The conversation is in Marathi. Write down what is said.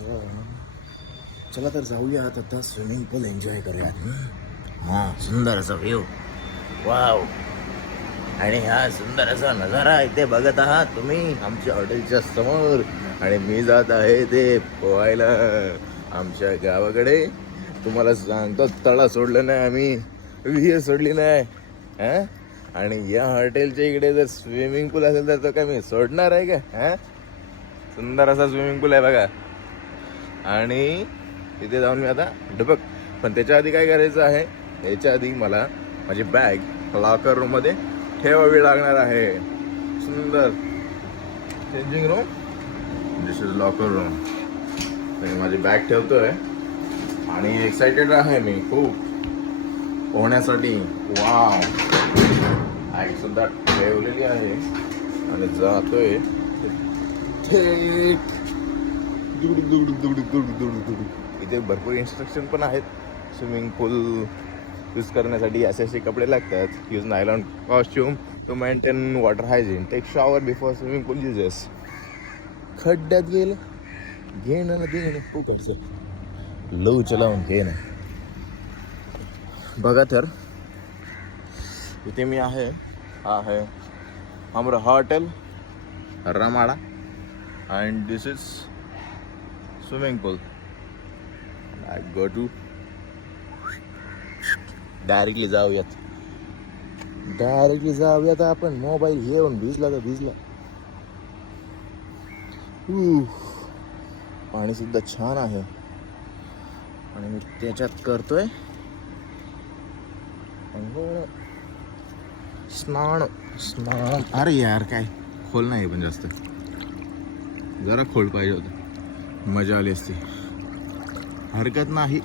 चला तर जाऊयात आता स्विमिंग पूल एन्जॉय करूयात. हा सुंदर असा व्ह्यू. वाव. आणि हा सुंदर असा नजारा इथे बघत आहात तुम्ही आमच्या हॉटेलच्या समोर. आणि मी जात आहे ते पोहायला आमच्या गावाकडे. तुम्हाला सांगतो तळा सोडलं नाही आम्ही, विहीर सोडली नाही. हा. आणि या हॉटेलच्या इकडे जर स्विमिंग पूल असेल तर तो काय मी सोडणार आहे का? हा. सुंदर असा स्विमिंग पूल आहे बघा. आणि तिथे जाऊन मी आता डबक. पण त्याच्या आधी काय करायचं आहे, याच्या आधी मला माझी बॅग लॉकर रूम मध्ये ठेवावी लागणार आहे. सुंदर changing room, this is locker room. मी माझी बॅग ठेवतोय आणि एक्साइटेड आहे मी खूप पोहण्यासाठी. वाव. बॅग सुद्धा ठेवलेली आहे आणि जातोय थेट. इथे भरपूर इन्स्ट्रक्शन पण आहेत. स्विमिंग पूल यूज करण्यासाठी असे असे कपडे लागतात. Use nylon costume to maintain water hygiene. Take shower before swimming pool uses. खड्ड्यात गेलं घेणं ना देणं खूप अडचण. लव चलावून घेणं. बघा तर इथे मी आहे. हा आहे हमारा hotel Ramada and this is swimming pool. I go to directly जाऊयात आपण. मोबाईल घेऊन भिजला तर भिजला. पाणी सुद्धा छान आहे आणि मी त्याच्यात करतोय स्नान. अरे यार काय खोल नाही पण जास्त, जरा खोल पाहिजे होतं, मजा आली असती. हरकत नाही.